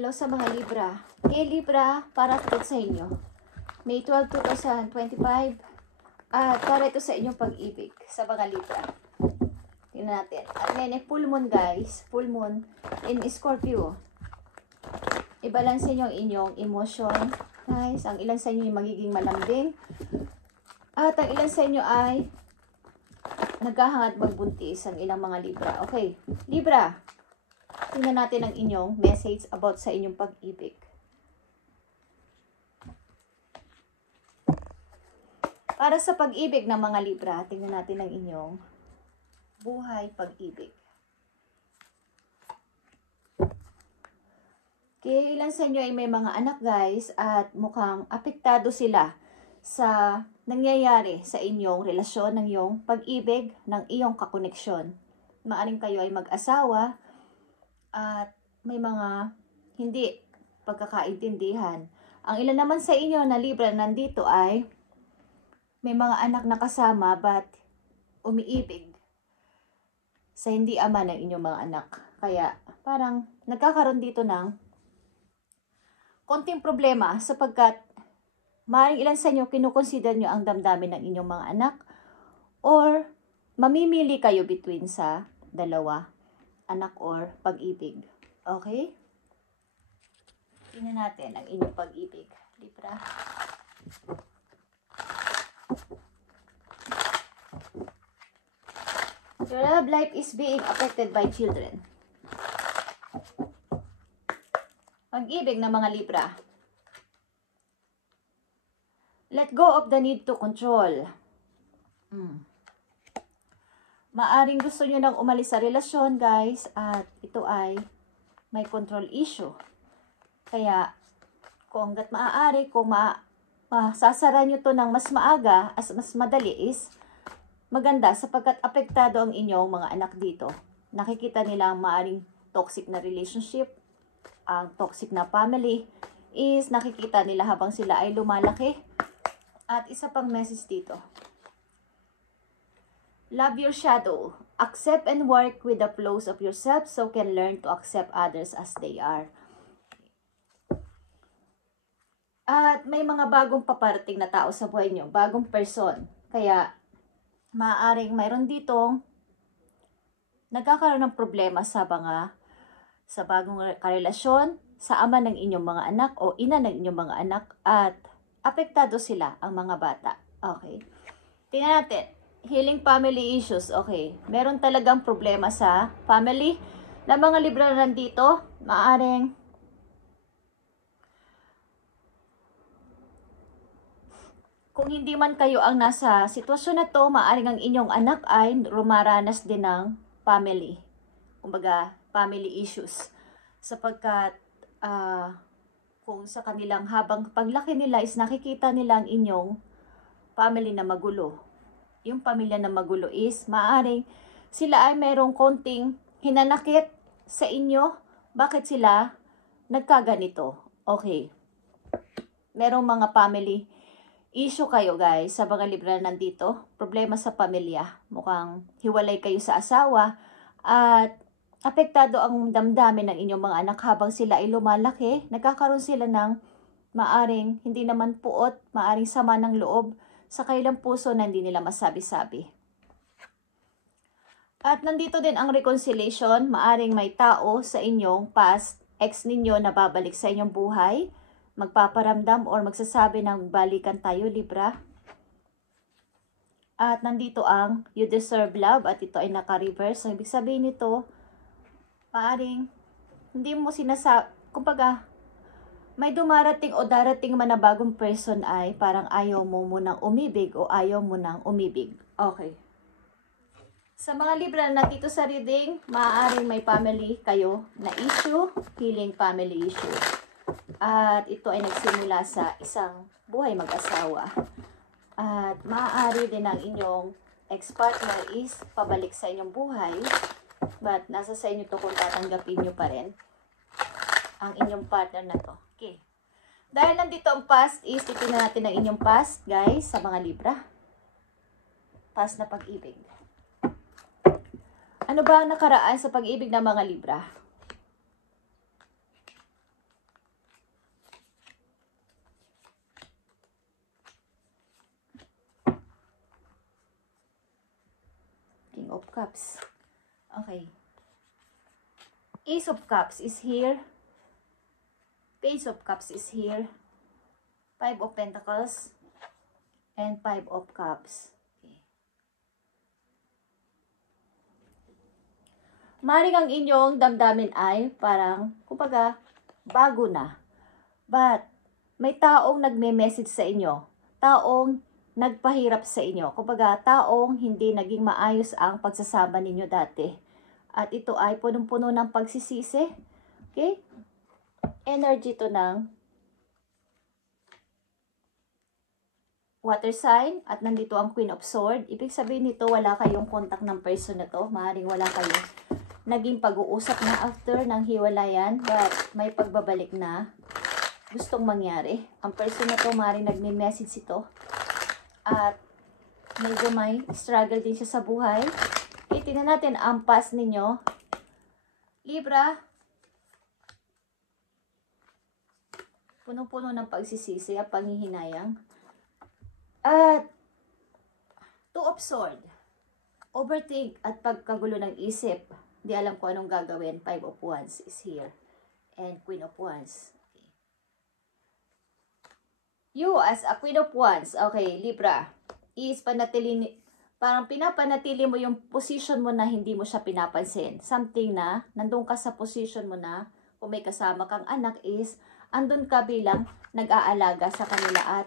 Hello sa mga Libra. Hey Libra, para ito sa inyo. May 12, 2025. At para ito sa inyong pag-ibig sa mga Libra. Tingnan natin. At ngayon full moon guys. Full moon in Scorpio. I-balance nyo ang inyong emotion. Guys, ang ilan sa inyo yung magiging malambing. At ang ilan sa inyo ay naghahangad magbuntis ang ilang mga Libra. Okay, Libra. Tingnan natin ang inyong message about sa inyong pag-ibig. Para sa pag-ibig ng mga Libra, tingnan natin ang inyong buhay pag-ibig. Okay, ilan sa inyo ay may mga anak guys at mukhang apektado sila sa nangyayari sa inyong relasyon, ng iyong pag-ibig, ng iyong kakoneksyon. Maaring kayo ay mag-asawa at may mga hindi pagkakaintindihan. Ang ilan naman sa inyo na Libra nandito ay may mga anak na kasama but umiibig sa hindi ama ng inyong mga anak. Kaya parang nagkakaroon dito ng konting problema sapagkat maaaring ilan sa inyo kinukonsider nyo ang damdamin ng inyong mga anak or mamimili kayo between sa dalawa, anak or pag-ibig. Okay? Tingnan natin ang inyong pag-ibig, Libra. Your love life is being affected by children. Pag-ibig ng mga Libra. Let go of the need to control. Maaring gusto nyo nang umalis sa relasyon, guys, at ito ay may control issue. Kaya, kung hanggat maaari, kung masasara nyo to ng mas maaga, mas madali is maganda sapagkat apektado ang inyong mga anak dito. Nakikita nila ang maaring toxic na relationship, ang toxic na family, is nakikita nila habang sila ay lumalaki. At isa pang message dito. Love your shadow. Accept and work with the flaws of yourself so can learn to accept others as they are. At may mga bagong paparating na tao sa buhay nyo. Bagong person. Kaya, maaaring mayroon ditong nagkakaroon ng problema sa bagong karelasyon, sa ama ng inyong mga anak o ina ng inyong mga anak at apektado sila ang mga bata. Okay. Tingnan natin. Healing family issues. Okay. Meron talagang problema sa family na mga Libra na nandito. Maaring kung hindi man kayo ang nasa sitwasyon na to, maaring ang inyong anak ay rumaranas din ng family. Kumbaga, family issues. Sapagkat kung sa kanilang habang paglaki nila is nakikita nila ang inyong family na magulo. Yung pamilya na magulo is maaring sila ay mayroong konting hinanakit sa inyo. Bakit sila nagkaganito? Okay. Merong mga family issue kayo guys sa mga Libra nandito. Problema sa pamilya. Mukhang hiwalay kayo sa asawa at apektado ang damdamin ng inyong mga anak habang sila ay lumalaki. Nagkakaroon sila ng maaring hindi naman puot, maaring sama ng loob sa kailang puso na hindi nila masabi-sabi. At nandito din ang reconciliation. Maaring may tao sa inyong past, ex ninyo na babalik sa inyong buhay, magpaparamdam or magsasabi ng balikan tayo, Libra. At nandito ang you deserve love at ito ay naka-reverse. So, ibig sabihin nito, maaring hindi mo kumbaga, may dumarating o darating man na bagong person ay parang ayaw mo munang umibig o ayaw mo nang umibig. Okay. Sa mga Libra na dito sa reading, maaaring may family kayo na issue, healing family issue. At ito ay nagsimula sa isang buhay mag-asawa. At maaari din ang inyong ex-partner is pabalik sa inyong buhay. But nasa sa inyo to kung tatanggapin nyo pa rin ang inyong partner na to. Okay. Dahil nandito ang past is, titignan natin ang inyong past, guys, sa mga Libra. Past na pag-ibig. Ano ba ang nakaraan sa pag-ibig ng mga Libra? King of Cups. Okay. Ace of Cups is here. Page of Cups is here. Five of Pentacles. And Five of Cups. Okay. Maring ang inyong damdamin ay parang, kumbaga, bago na. But, may taong nagme-message sa inyo. Taong nagpahirap sa inyo. Kumbaga, taong hindi naging maayos ang pagsasama ninyo dati. At ito ay punong-puno ng pagsisisi. Okay? Energy to ng water sign. At nandito ang Queen of Swords. Ibig sabihin nito, wala kayong contact ng person na to. Maaaring wala kayong naging pag-uusap na after ng hiwalayan. But may pagbabalik na gustong mangyari. Ang person na to, maaaring nagme-message ito. At medyo may struggle din siya sa buhay. Tingnan natin ang past ninyo. Libra. Punong-puno ng pagsisisi at panghihinayang. At Two of Swords. Overthink at pagkagulo ng isip. Di alam ko anong gagawin. Five of Wands is here. And Queen of Wands. You as a Queen of Wands, okay, Libra, is parang pinapanatili mo yung position mo na hindi mo siya pinapansin. Something na, nandun ka sa position mo na, kung may kasama kang anak is, andun ka bilang nag-aalaga sa kanila at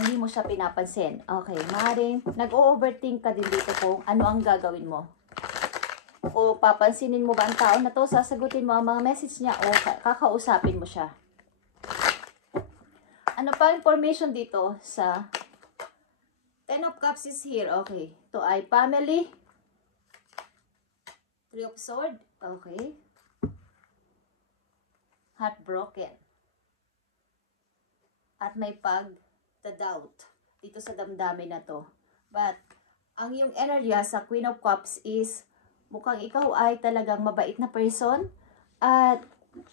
hindi mo siya pinapansin. Okay, maaaring nag-overthink ka din dito kung ano ang gagawin mo. O papansinin mo ba ang tao na to, sasagutin mo ang mga message niya o kakausapin mo siya. Ano pa information dito sa Ten of Cups is here. Okay. Ito ay family. Three of Swords. Okay. Heartbroken. At may pag-doubt dito sa damdamin na to. But, ang yung energy sa Queen of Cups is mukhang ikaw ay talagang mabait na person at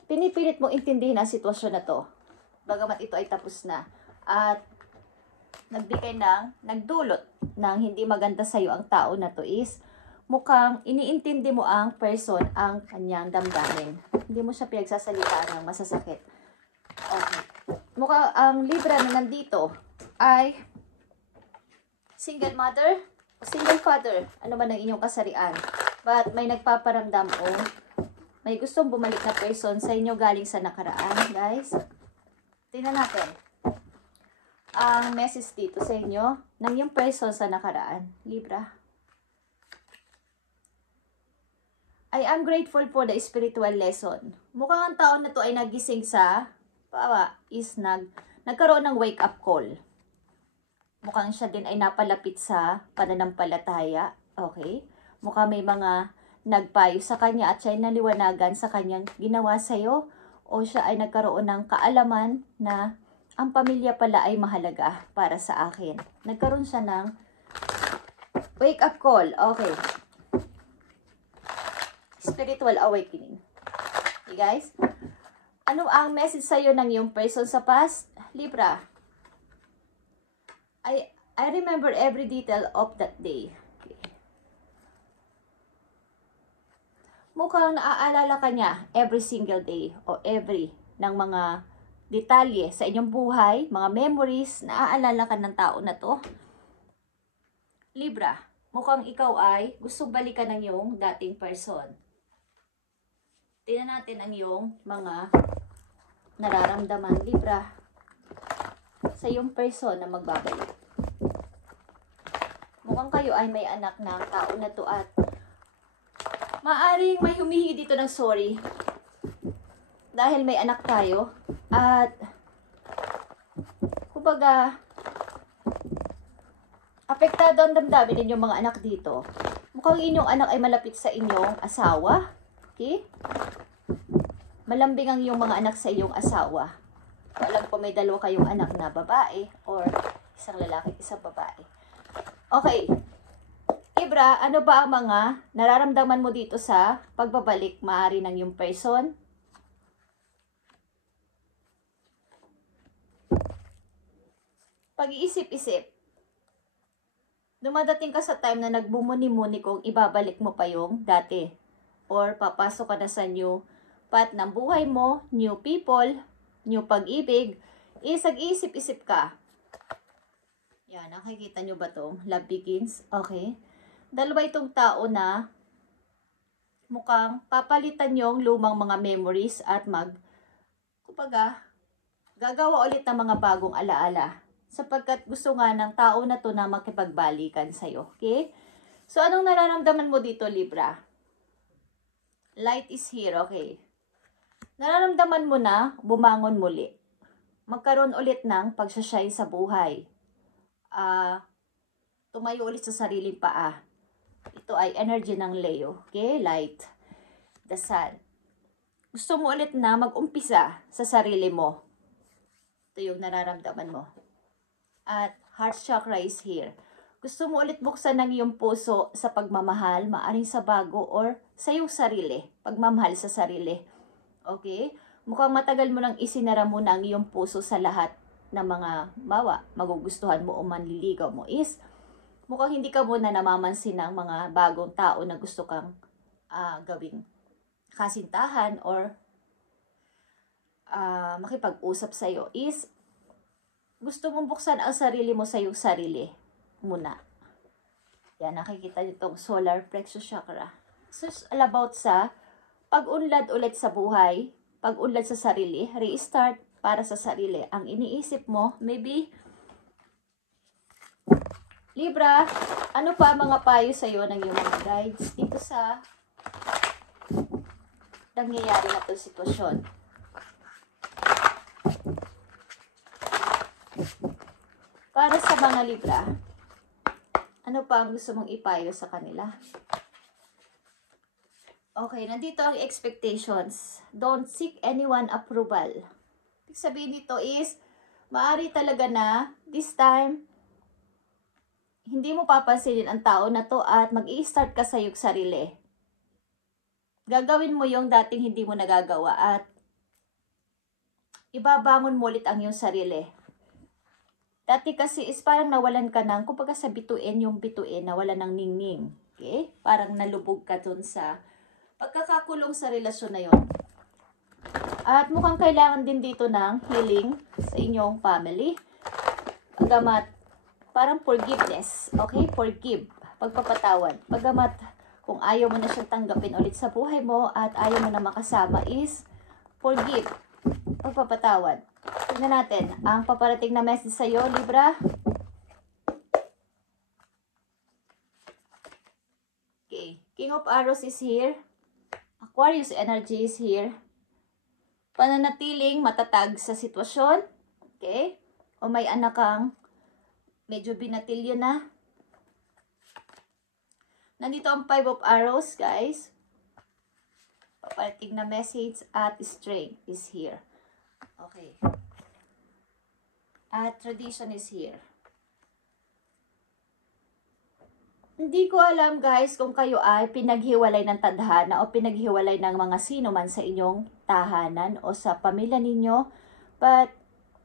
pinipilit mo intindihin ang sitwasyon na to. Bagamat ito ay tapos na. At nagdulot ng hindi maganda sa iyo ang tao na to is mukhang iniintindi mo ang person ang kanyang damdamin. Hindi mo siya pinagsasalitaan ng masasakit. Okay. Mukhang ang Libra na nandito ay single mother o single father. Ano man ang inyong kasarian. But may nagpaparamdam o may gustong bumalik na person sa inyo galing sa nakaraan, guys. Tingnan natin ang message dito sa inyo ng yung person sa nakaraan. Libra. I am grateful for the spiritual lesson. Mukhang ang taon na to ay nagising sa nagkaroon ng wake up call. Mukhang siya din ay napalapit sa pananampalataya. Okay. Mukhang may mga nagpayo sa kanya at siya ay naliwanagan sa kanyang ginawa sa'yo. O siya ay nagkaroon ng kaalaman na ang pamilya pala ay mahalaga para sa akin. Nagkaroon siya ng wake up call. Okay. Spiritual awakening. Okay guys? Ano ang message sa'yo ng iyong person sa past? Libra. I remember every detail of that day. Okay. Mukhang naaalala ka niya every single day o every ng mga detalye sa inyong buhay, mga memories, naaalala ka ng tao na to. Libra, mukhang ikaw ay gusto balikan ng iyong dating person. Tingnan natin ang iyong mga nararamdaman, Libra, sa iyong person na magbabalik. Mukhang kayo ay may anak ng tao na to at maaring may humihingi dito ng sorry dahil may anak tayo at kumbaga apektado ang damdamin ninyong mga anak dito. Mukhang inyong anak ay malapit sa inyong asawa. Okay? Malambing ang iyong mga anak sa iyong asawa. So, alam ko may dalawa kayong anak na babae or isang lalaki, isang babae. Okay. Libra, ano ba ang mga nararamdaman mo dito sa pagbabalik maaari ng iyong person? Pag-iisip-isip. Dumadating ka sa time na nagbumuni-muni kung ibabalik mo pa yung dati. Or papasok ka na sa new path ng buhay mo, new people, new pag-ibig, nag-iisip-isip ka. Yan, nakikita nyo ba to? Love begins. Okay. Dalawa itong tao na mukhang papalitan yung lumang mga memories at kumbaga, gagawa ulit ng mga bagong alaala. Sapagkat gusto nga ng tao na to na makipagbalikan sa'yo. Okay? So, anong nararamdaman mo dito, Libra? Light is here, okay. Nararamdaman mo na bumangon muli. Magkaroon ulit ng pagsasyay sa buhay. Tumayo ulit sa sariling paa. Ito ay energy ng Leo. Okay? Light. The Sun. Gusto mo ulit na mag-umpisa sa sarili mo. Ito yung nararamdaman mo. At heart chakra is here. Gusto mo ulit buksan ng iyong puso sa pagmamahal, maaring sa bago or sa iyong sarili. Pagmamahal sa sarili. Okay? Mukhang matagal mo nang isinara mo na ang iyong puso sa lahat ng mga magugustuhan mo o manliligaw mo is mukhang hindi ka muna namamansin ng mga bagong tao na gusto kang gawing kasintahan or makipag-usap sa iyo is gusto mong buksan ang sarili mo sa iyong sarili muna. Yan, nakikita nyo itong solar plexus chakra. So, it's all about sa pag-unlad ulit sa buhay, pag-unlad sa sarili, restart para sa sarili. Ang iniisip mo, maybe, Libra, ano pa mga payo sa iyo ng iyong mga guides dito sa nangyayari na itong sitwasyon? Para sa mga Libra, ano pa ang gusto mong ipayo sa kanila? Okay, nandito ang expectations. Don't seek anyone approval. Ibig sabihin dito is, maari talaga na, this time, hindi mo papansinin ang tao na to at mag-i-start ka sa iyong sarili. Gagawin mo yung dating hindi mo nagagawa at ibabangon mo ulit ang iyong sarili. Dati kasi is parang nawalan ka ng, kumbaga sa bituin, yung bituin, nawalan ng ningning. Okay? Parang nalubog ka dun sa pagkakakulong sa relasyon na yon. At mukhang kailangan din dito ng healing sa inyong family. Pagamat, parang forgiveness. Okay? Forgive. Pagpapatawad. Pagamat, kung ayaw mo na siyang tanggapin ulit sa buhay mo at ayaw mo na makasama is forgive. Pagpapatawad. Tingnan natin ang paparating na message sa iyo, Libra. Okay. King of Arrows is here. Aquarius energy is here. Pananatiling matatag sa sitwasyon. Okay? O may anak kang medyo binatilyo na. Nandito ang 5 of Arrows, guys. Paparating na message at strength is here. Okay. At tradition is here. Hindi ko alam, guys, kung kayo ay pinaghiwalay ng tadhana o pinaghiwalay ng mga sino man sa inyong tahanan o sa pamilya ninyo. But,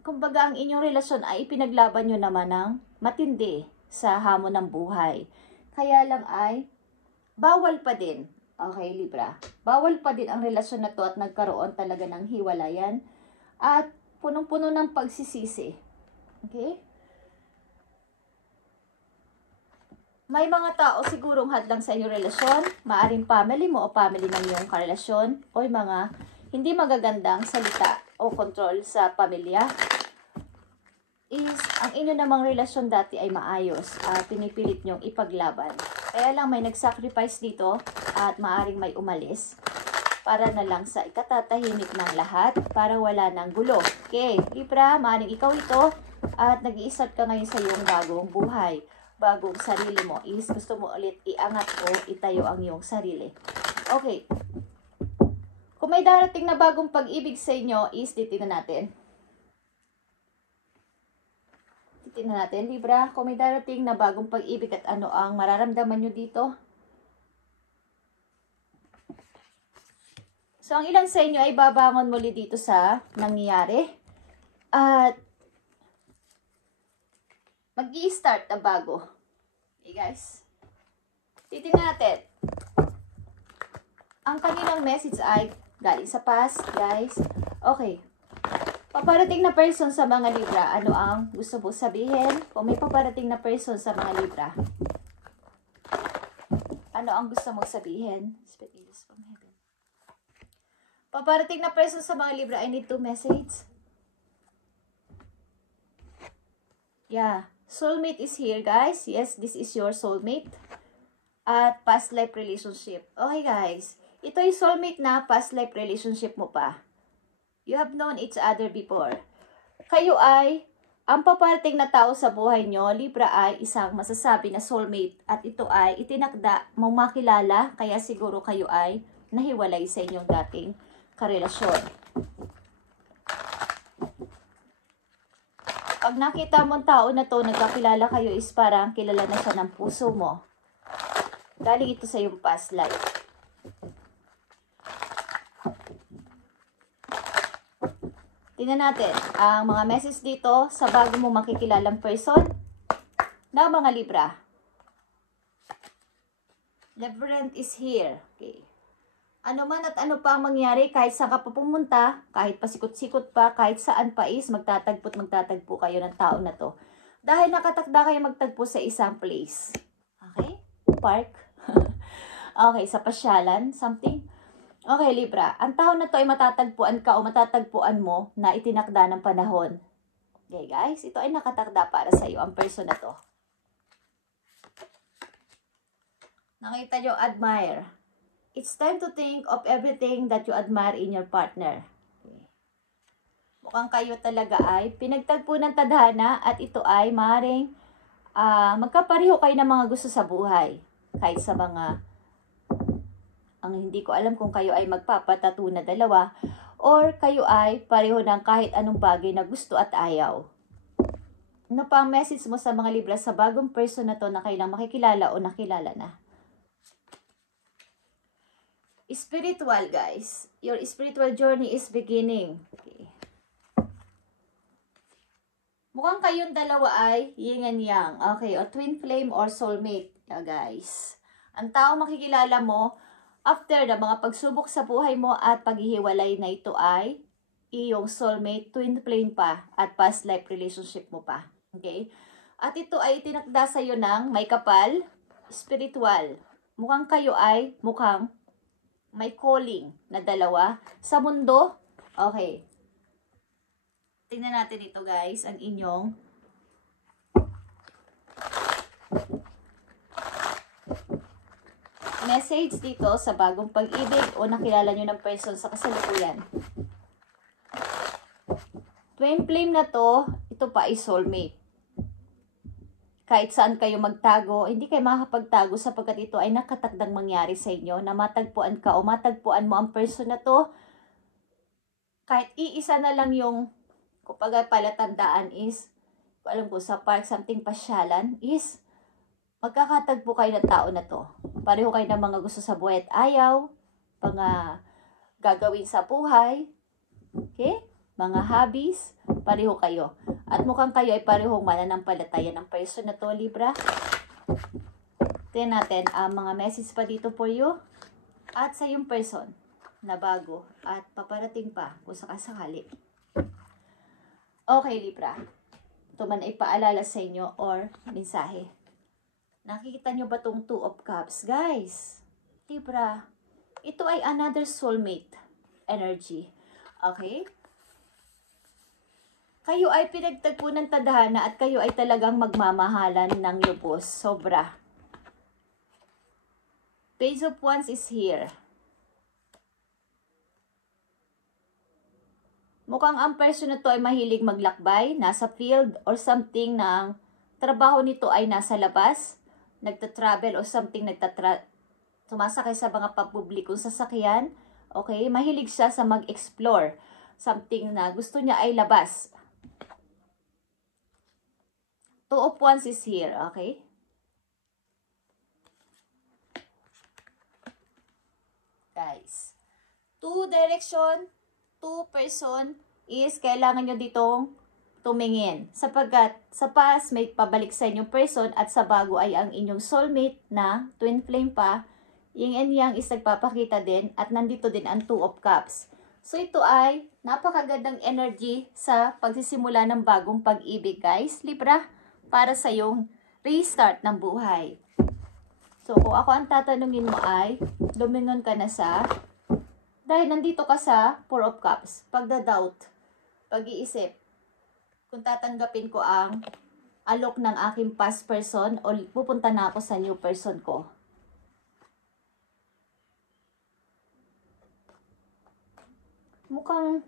kumbaga ang inyong relasyon ay ipinaglaban nyo naman ng matindi sa hamon ng buhay. Kaya lang ay, bawal pa din. Okay, Libra? Bawal pa din ang relasyon na to at nagkaroon talaga ng hiwalayan. At punong-puno ng pagsisisi. Okay? May mga tao sigurong hadlang sa inyong relasyon, maaring family mo o family ng iyong karelasyon, o mga hindi magagandang salita o control sa pamilya, is ang inyo namang relasyon dati ay maayos at pinipilit nyong ipaglaban. Kaya lang may nag-sacrifice dito at maaring may umalis para na lang sa ikatatahimik ng lahat para wala ng gulo. Okay, Libra, maaring ikaw ito at nag-iisat ka ngayon sa iyong bagong buhay. Bagong sarili mo is gusto mo ulit iangat o itayo ang iyong sarili. Okay. Kung may darating na bagong pag-ibig sa inyo is titingnan natin. Titingnan natin, Libra. Kung may darating na bagong pag-ibig at ano ang mararamdaman nyo dito. So, ang ilan sa inyo ay babangon muli dito sa nangyayari. At mag-i-start na bago. Okay, guys. Titingnan natin. Ang kanilang message ay galing sa past, guys. Okay. Paparating na person sa mga Libra. Ano ang gusto mo sabihin? Kung may paparating na person sa mga Libra. Ano ang gusto mong sabihin? Spectators from heaven. Paparating na person sa mga Libra. I need to message. Yeah. Soulmate is here, guys. Yes, this is your soulmate. At past life relationship. Okay, guys. Ito ay soulmate na past life relationship mo pa. You have known each other before. Kayo ay, ang paparating na tao sa buhay nyo, Libra, ay isang masasabi na soulmate. At ito ay itinakda mong makilala, kaya siguro kayo ay nahiwalay sa inyong dating karelasyon. Pag nakita mong tao na to, nagkakilala kayo, is parang kilala na siya ng puso mo. Galing ito sa iyong past life. Tingnan natin ang mga message dito sa bago mo makikilalang person na mga Libra. Labyrinth is here. Okay. Ano man at ano pa ang mangyari, kahit saan ka pa pumunta, kahit pasikot-sikot pa, kahit saan pa is, magtatagpo kayo ng tao na to. Dahil nakatakda kayo magtagpo sa isang place. Okay? Park. Okay, sa pasyalan, something. Okay, Libra. Ang tao na to ay matatagpuan ka o matatagpuan mo na itinakda ng panahon. Okay, guys. Ito ay nakatakda para sa iyo, ang person na to. Nakita nyo, admire. It's time to think of everything that you admire in your partner. Okay. Mukhang kayo talaga ay pinagtagpo ng tadhana at ito ay maaaring magkapareho kayo ng mga gusto sa buhay. Kahit sa mga ang hindi ko alam kung kayo ay magpapatato na dalawa or kayo ay pareho ng kahit anong bagay na gusto at ayaw. Ano pa ang message mo sa mga Libra sa bagong person na to na kailang makikilala o nakilala na? Spiritual, guys. Your spiritual journey is beginning. Okay. Mukhang kayong dalawa ay yin and yang. Okay, o twin flame or soulmate. Yeah, guys. Ang tao makikilala mo after na mga pagsubok sa buhay mo at paghihiwalay na ito ay iyong soulmate, twin flame pa at past life relationship mo pa. Okay? At ito ay tinakda sa iyo ng may kapal, spiritual. Mukhang kayo ay mukhang may calling na dalawa sa mundo. Okay. Tingnan natin ito, guys, ang inyong message dito sa bagong pag-ibig o nakilala nyo ng person sa kasalukuyan. Twin flame na to, ito pa ay soulmate. Kahit saan kayo magtago, hindi kayo makakapagtago sapagkat ito ay nakatakdang mangyari sa inyo na matagpuan ka o matagpuan mo ang person na to. Kahit iisa na lang yung kapag palatandaan is, alam ko sa park, something pasyalan, is magkakatagpo kayo ng tao na to. Pareho kayo ng mga gusto sa buhay at ayaw, mga gagawin sa buhay, okay? Mga hobbies, pareho kayo. At mukhang kayo ay parehong mananampalataya ng person na to, Libra. Tingnan natin ang mga message pa dito for you at sa yung person na bago at paparating pa kung sakasakali. Okay, Libra. Ito man ay paalala sa inyo or mensahe. Nakikita nyo ba itong Two of Cups? Guys, Libra, ito ay another soulmate energy. Okay? Kayo ay pinagtagpo ng tadhana at kayo ay talagang magmamahalan ng lubos. Sobra. Page of Wands is here. Mukhang ang person na to ay mahilig maglakbay, nasa field or something na ang trabaho nito ay nasa labas, nagta-travel or something, sumasakay sa mga pampublikong sasakyan. Okay, mahilig siya sa mag-explore. Something na gusto niya ay labas. Two of Wands is here, okay? Guys, two direction, two person is kailangan nyo ditong tumingin. Sapagkat sa past may pabalik sa inyong person at sa bago ay ang inyong soulmate na twin flame pa. Yin and yang is nagpapakita din at nandito din ang Two of Cups. So ito ay napakagandang energy sa pagsisimula ng bagong pag-ibig guys. Libra, para sa yung restart ng buhay. So kung ako ang tatanungin mo ay, lumingon ka na sa, dahil nandito ka sa Four of Cups, pagda-doubt, pag-iisip, kung tatanggapin ko ang alok ng aking past person o pupunta na ako sa new person ko. Mukhang